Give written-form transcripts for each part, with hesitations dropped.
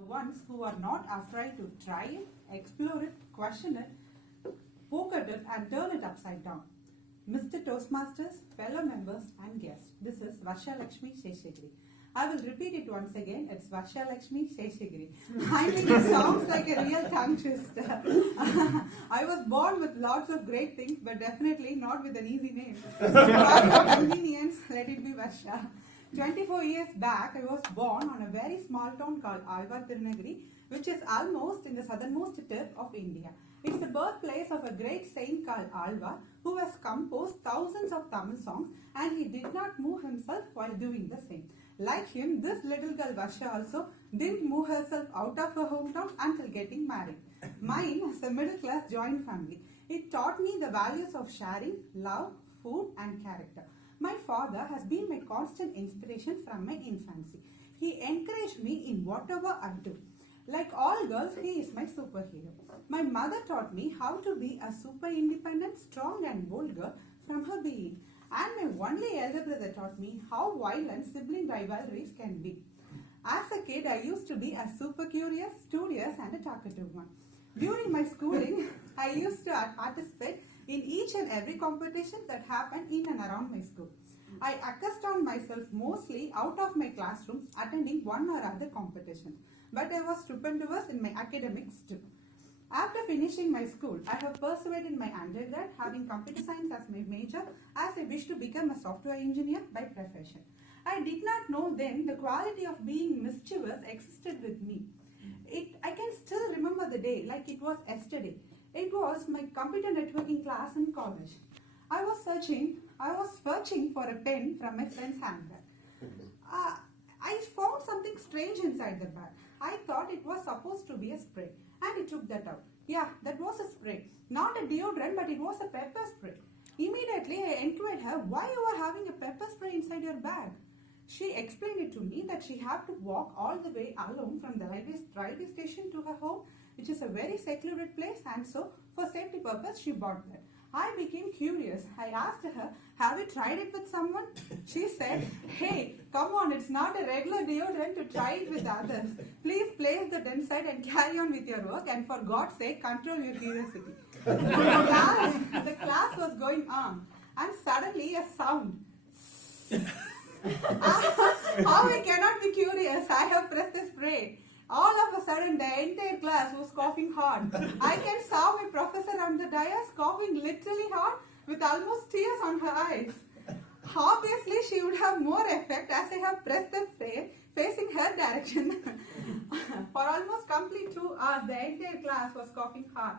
ones who are not afraid to try it, explore it, question it, poke at it, and turn it upside down. Mr. Toastmasters, fellow members, and guests, this is Varsha Lakshmi Sheshagiri. I will repeat it once again. It's Varsha Lakshmi Sheshagiri. I mean, it sounds like a real tongue twister. I was born with lots of great things, but definitely not with an easy name. So for your convenience, let it be Varsha. 24 years back, I was born on a very small town called Alva Tirunagari, which is almost in the southernmost tip of India. It's the birthplace of a great saint called Alva, who has composed thousands of Tamil songs, and he did not move himself while doing the same. Like him, this little girl Varsha also didn't move herself out of her hometown until getting married. Mine is a middle-class joint family. It taught me the values of sharing, love, food, and character. My father has been my constant inspiration from my infancy. He encouraged me in whatever I do. Like all girls, he is my superhero. My mother taught me how to be a super independent, strong and bold girl from her being. And my only elder brother taught me how violent sibling rivalries can be. As a kid, I used to be a super curious, studious and a talkative one. During my schooling, I used to participate in each and every competition that happened in and around my school. I accustomed myself mostly out of my classroom attending one or other competition, but I was stupendous in my academics too. After finishing my school, I have pursued in my undergrad having computer science as my major, as I wish to become a software engineer by profession. I did not know then the quality of being mischievous existed with me. I can still remember the day like it was yesterday. It was my computer networking class in college. I was searching for a pen from my friend's handbag. I found something strange inside the bag. I thought it was supposed to be a spray, and I took that out. Yeah, that was a spray. Not a deodorant, but it was a pepper spray. Immediately, I inquired her why you were having a pepper spray inside your bag. She explained it to me that she had to walk all the way alone from the railway station to her home, which is a very secluded place, and so for safety purpose she bought that. I became curious. I asked her, have you tried it with someone? She said, hey, come on, it's not a regular deodorant to try it with others. Please place that inside and carry on with your work, and for God's sake, control your curiosity. The class was going on, and suddenly a sound. How I cannot be curious? I have pressed the spray. All of a sudden, the entire class was coughing hard. I can saw my professor on the dais coughing literally hard with almost tears on her eyes. Obviously, she would have more effect as I have pressed the spray facing her direction. For almost complete 2 hours, the entire class was coughing hard.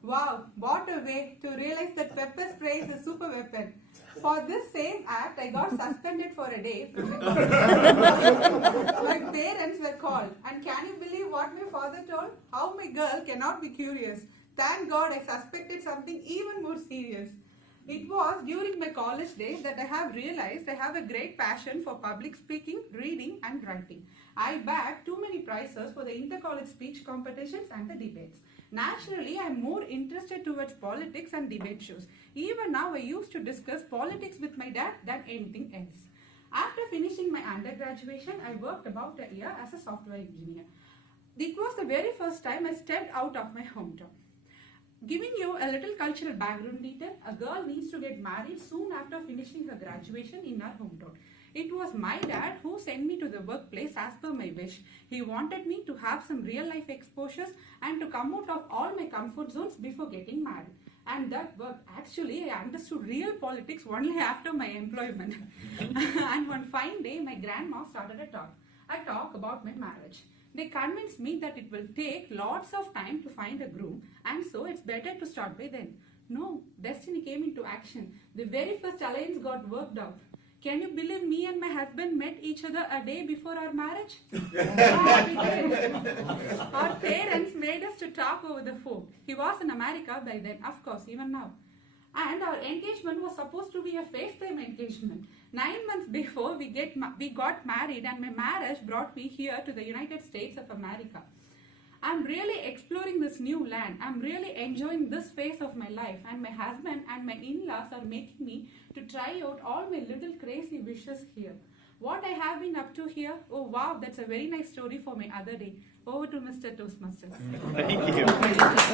Wow, what a way to realize that pepper spray is a super weapon. For this same act, I got suspended for a day from my college. My parents were called, and can you believe what my father told? How my girl cannot be curious. Thank God I suspected something even more serious. It was during my college days that I have realized I have a great passion for public speaking, reading and writing. I bagged too many prizes for the inter-college speech competitions and the debates. Naturally, I am more interested towards politics and debate shows. Even now, I used to discuss politics with my dad than anything else. After finishing my undergraduation, I worked about a year as a software engineer. It was the very first time I stepped out of my hometown. Giving you a little cultural background detail, a girl needs to get married soon after finishing her graduation in her hometown. It was my dad who sent me to the workplace as per my wish. He wanted me to have some real life exposures and to come out of all my comfort zones before getting married. And that worked. Actually, I understood real politics only after my employment. And one fine day, my grandma started a talk about my marriage. They convinced me that it will take lots of time to find a groom, and so it's better to start by then. No, destiny came into action. The very first alliance got worked out. Can you believe me and my husband met each other a day before our marriage? Yeah, we did. Our parents made us to talk over the phone. He was in America by then, of course, even now. And our engagement was supposed to be a FaceTime engagement. 9 months before we got married, and my marriage brought me here to the United States of America. I'm really exploring this new land. I'm really enjoying this phase of my life, and my husband and my in-laws are making me to try out all my little crazy wishes here. What I have been up to here? Oh wow, that's a very nice story for my other day. Over to Mr. Toastmasters. Thank you.